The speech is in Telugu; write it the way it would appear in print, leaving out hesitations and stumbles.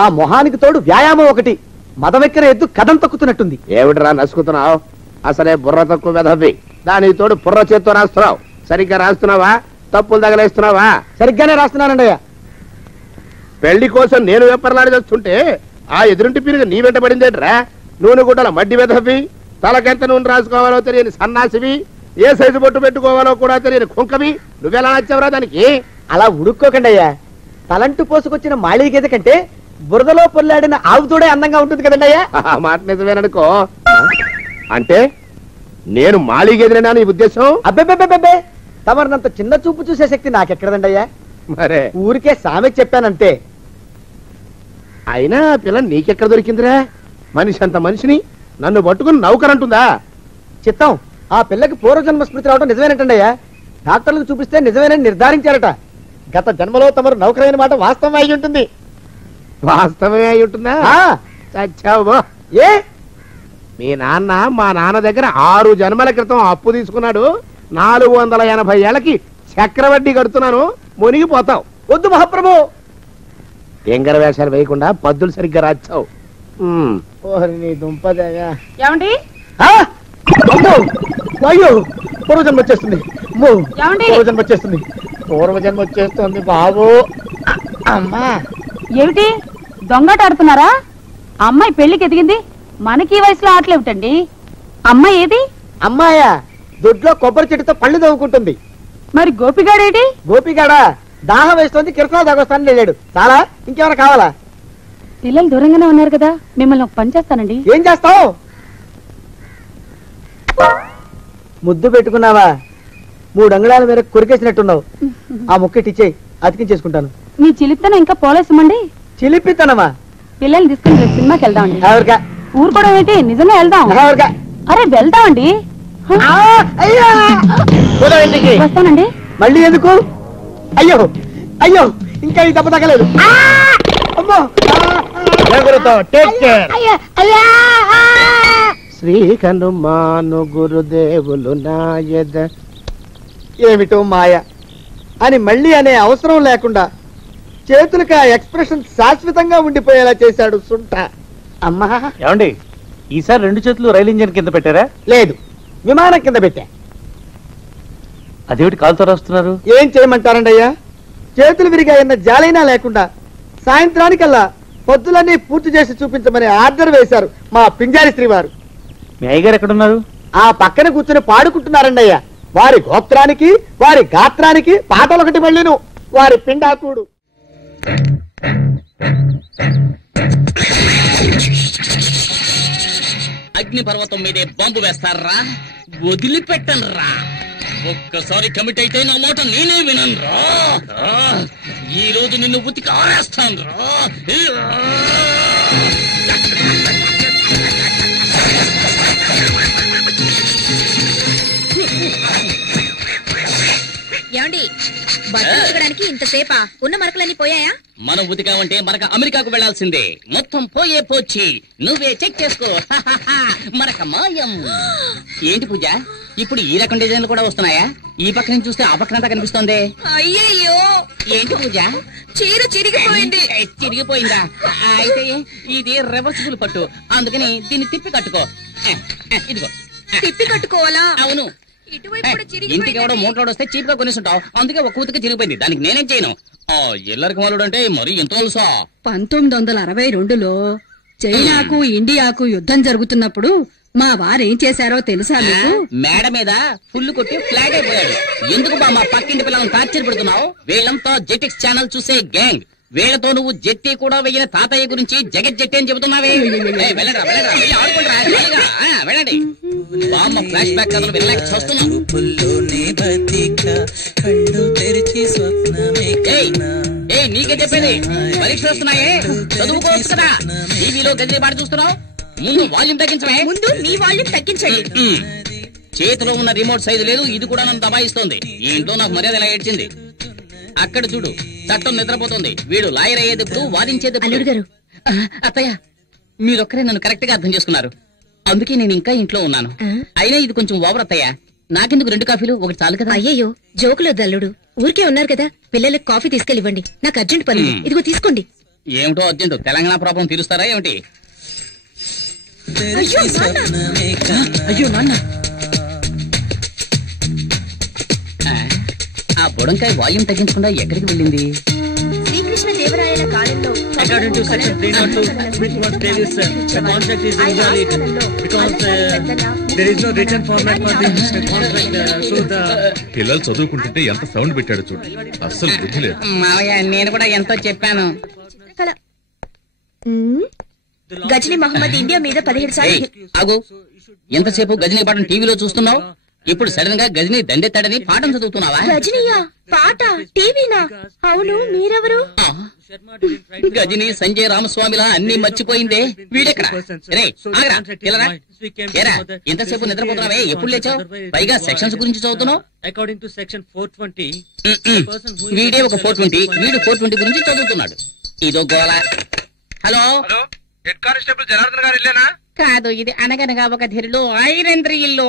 ఆ మొహానికి తోడు వ్యాయామం ఒకటి. మదవెక్కిన ఎద్దు కదం తొక్కుతున్నట్టుంది. ఏమిటిరా నసుకుతున్నావు? అసలే బుర్ర తక్కువ మెదవి. దాని తోడు బుర్ర చేత్తో రాస్తున్నావు. సరిగ్గా రాస్తున్నావా? తప్పులు తగలేస్తున్నావా? సరిగ్గానే రాస్తున్నానండి అయ్యా. పెళ్లి కోసం నేను వెప్పర్లాడి చేస్తుంటే ఆ ఎదురింటి పిరుగు నీ వెంట పడిందేట్రా? నూనె గుడ్డల మడ్డి వెదవి, తలకెంత నూనె రాసుకోవాలో తెలియని సన్నాసివి, ఏ సైజు బొట్టు పెట్టుకోవాలో కూడా తెలియని కుంకవి. నువ్వెలా నచ్చావురా దానికి? అలా ఉడుక్కోకండి అయ్యా. తలంటు పోసుకొచ్చిన మాళీ గేదె కంటే బురదలో పొల్లాడిన ఆవుతోడే అందంగా ఉంటుంది కదండి అయ్యా. ఆ మాట నిజమేననుకో. అంటే నేను మాళీగెదిరేనా నీ ఉద్దేశం? అబ్బెబ్బెబ్బెబ్బే, తమరినంత చిన్న చూపు చూసే శక్తి నాకెక్కడదండి అయ్యా. మరే ఊరికే సామె చెప్పానంతే. అయినా పిల్ల నీకెక్కడ దొరికిందిరా? మనిషి అంత మనిషిని నన్ను పట్టుకుని నౌకరంటుందా? చిత్తం, ఆ పిల్లకి పూర్వజన్మ స్మృతి రావడం నిజమేనటండి అయ్యా. డాక్టర్లకు చూపిస్తే నిజమేనని నిర్ధారించారట. గత జన్మలో తమరు నౌకరైన మాట వాస్తవం అయి ఉంటుంది. వాస్తవమే అయి ఉంటుందా? చచ్చావు. ఏ మీ నాన్న మా నాన్న దగ్గర 6 జన్మల క్రితం అప్పు తీసుకున్నాడు. 480 ఏళ్ళకి చక్రవడ్డీ కడుతున్నాను. మునిగిపోతావు. వద్దు మహాప్రభు. ఎంగర వేషాలు వేయకుండా పద్దులు సరిగ్గా రాచావు. నీ దుంపదయ్యా. ఏమండి? అయ్యో, పూర్వజన్మ వచ్చేస్తుంది. పూర్వజన్మ వచ్చేస్తుంది. పూర్వజన్మ వచ్చేస్తుంది బాబు. అమ్మా, ఏమిటి దొంగట ఆడుతున్నారా? అమ్మాయి పెళ్లికి ఎదిగింది, మనకి ఈ వయసులో ఆటలేమిటండి? అమ్మాయి ఏది? అమ్మాయా దొడ్లో కొబ్బరి చెట్టుతో పళ్ళు తవ్వుకుంటుంది. మరి గోపిగాడేటి? గోపిగాడా దాహం వేస్తుంది, కిరసనాలు తాగొస్తానని వెళ్ళాడు. చాలా, ఇంకేమైనా కావాలా? పిల్లలు దూరంగానే ఉన్నారు కదా, మిమ్మల్ని ఒక పని చేస్తానండి. ఏం చేస్తావు? ముద్దు పెట్టుకున్నావా? 3 అంగుళాల మేర కొరికేసినట్టున్నావు. ఆ ముక్కటిచ్చేయి, అతికించేసుకుంటాను. మీ చిలిపితనం ఇంకా పోలేసమండి. చిలిపితనమా? పిల్లల్ని తీసుకుని రేపు సినిమాకి వెళ్దామండి. ఎవరికా? ఊరుకోవడం ఏంటి, నిజమే వెళ్దాం. ఎవరికా? అరే వెళ్దామండి. వస్తానండి. మళ్ళీ ఎందుకు? అయ్యో అయ్యో, ఇంకా ఈ దెబ్బ తగ్గలేదు. శ్రీ హనుమాను గురుదేవులు నాయద. ఏమిటో మాయ అని మళ్ళీ అనే అవసరం లేకుండా చేతులకి ఆ ఎక్స్ప్రెషన్ శాశ్వతంగా ఉండిపోయేలా చేశాడు సుంట. అమ్మా ఏమండి, ఈసారి 2 చేతులు రైలు ఇంజన్ కింద పెట్టారా? లేదు, విమానం కింద పెట్టా. అదేమిటి కాలుతో రాస్తున్నారు? ఏం చేయమంటారండి అయ్యా? చేతులు విరిగాయన్న జాలైనా లేకుండా సాయంత్రానికల్లా పొద్దులన్నీ పూర్తి చేసి చూపించమని ఆర్డర్ వేశారు మా పింజారి శ్రీ వారు. మీ అయ్యగారు ఎక్కడున్నారు? ఆ పక్కన కూర్చుని పాడుకుంటున్నారండి అయ్యా. వారి గోత్రానికి వారి గాత్రానికి పాటలొకటి మళ్ళీను వారి పిండాకుడు. అగ్ని పర్వతం మీదే బాంబు వేస్తారా? వదిలిపెట్టనరా. ఒక్కసారి కమిట్ అయితే నా మాట నేనే వినరా. ఈ రోజు నిన్ను ఉతికి ఆరేస్తాను రా. ఏమండి, బట్టలు ఉతకడానికి ఇంతసేపా? ఉన్న మరకలన్నీ పోయాయా? మనం ఉతికామంటే మనకు అమెరికాకు వెళ్లాల్సిందే. మొత్తం పోచి నువ్వే చెక్ చేసుకో. మనక మాయం. ఏంటి పూజ, ఇప్పుడు ఈ రకం డిజైన్లు కూడా వస్తున్నాయా? ఈ పక్క నుంచి చూస్తే ఆ పక్కనంతా కనిపిస్తోంది. అయ్యయ్యో, ఏంటి పూజ, చీర చిరిగిపోయింది. చిరిగిపోయిందా? అయితే ఇది రివర్సిబుల్ పట్టు, అందుకని దీన్ని తిప్పి కట్టుకో. ఇదిగో. తిప్పి కట్టుకోవాలా? అవును. ఇంటికి ఎవడో మూటలోడు వస్తే చీప్ గా కొనేసుంటావు, అందుకే ఒక ఉతికి చిరిగిపోయింది. దానికి నేనేం చేయను. ఎల్లరికి మాలుడు అంటే మరి ఎంత తెలుసా? 1962లో చైనాకు ఇండియాకు యుద్ధం జరుగుతున్నప్పుడు మా వారేం చేశారో తెలుసా మీకు? మేడ మీద ఫుల్ కొట్టి ఫ్లాట్ అయిపోయాడు. ఎందుకు బా మా పక్కింటి పిల్లలను టార్చర్ పెడుతున్నావు? వీళ్ళంతా జెటిక్స్ ఛానల్ చూసే గ్యాంగ్. వీళ్లతో నువ్వు జెట్టి కూడా వెయ్యిన తాతయ్య గురించి జగత్ జెట్టి అని చెబుతున్నావే. వెళ్ళరా వెళ్ళండి. బామ్మ ఫ్లాష్ బ్యాక్ కథలు వినలేక చూస్తున్నాం. నీకే చెప్పేది, పరీక్షలు వస్తున్నాయే, చదువుకోవచ్చు కదా. టీవీలో గదిలే పాటు చూస్తున్నావు. ముందు వాల్యూమ్ తగ్గించమే. ముందు మీ వాల్యూమ్ తగ్గించండి. చేతిలో ఉన్న రిమోట్ సైజు లేదు, ఇది కూడా నన్ను దబాయిస్తోంది. ఈ ఇంట్లో నాకు మర్యాద ఇలా ఏడ్చింది. అక్కడ చూడు, చట్టం నిద్రపోతుంది. వీడు లాయర్ అయ్యేటప్పుడు వాదించేది. అత్తయ్య, మీరొక్కరే నన్ను కరెక్ట్ గా అర్థం చేసుకున్నారు. అందుకే నేను ఇంకా ఇంట్లో ఉన్నాను. అయినా ఇది కొంచెం ఓవర్ అత్తయ్య. నాకెందుకు 2 కాఫీలు, ఒకటి చాలు కదా. అయ్యయ్యో, జోకులో దల్లుడు. ఊరికే ఉన్నారు కదా, పిల్లలకు కాఫీ తీసుకెళ్ళివ్వండి. నాకు అర్జెంట్ పని. ఇదిగో తీసుకోండి. ఏమిటో అర్జెంట్ తెలంగాణ ప్రాబ్లం తీరుస్తారా ఏమిటి? అయ్యో నాన్న, ఆ బుడంకాయ వాల్యూమ్ తగ్గించకుండా ఎక్కడికి వెళ్ళింది? శ్రీకృష్ణ దేవరాయల కాలంలో పిల్లలు చదువుకుంటుంటే ఎంత సౌండ్ పెట్టాడు చూడు, అస్సలు బుద్ధి లేదు. మావయ్య నేను కూడా ఎంతో చెప్పాను. గజనీ మహమ్మద్ ఇండియా మీద 17 సార్లు. ఆగు, ఎంతసేపు గజనీ పాటం టీవీలో చూస్తున్నావు, ఇప్పుడు సడన్ గా గజనీ దండెత్తాడని పాఠం చదువుతున్నావా? గజనీయా? పాట టీవీనా? అవును, మీరెవరు? గజనీ సంజయ్ రామస్వామిలా అన్ని మర్చిపోయిందే. వీడెక్కడ? ఎంతసేపు నిద్రపోతున్నావే, ఎప్పుడు లేచావు? పైగా సెక్షన్స్ గురించి చదువుతున్నావు. అకార్డింగ్ టు సెక్షన్ 420 వీడే ఒక 420, వీడు 420 గురించి చదువుతున్నాడు. ఇదో గోళ. హలో, హెడ్ కానిస్టేబుల్ జనార్దన్ గారు ఇల్లేనా? కాదు, ఇది అనగనగా ఒక ధీరులు ఐరంద్రి ఇల్లు.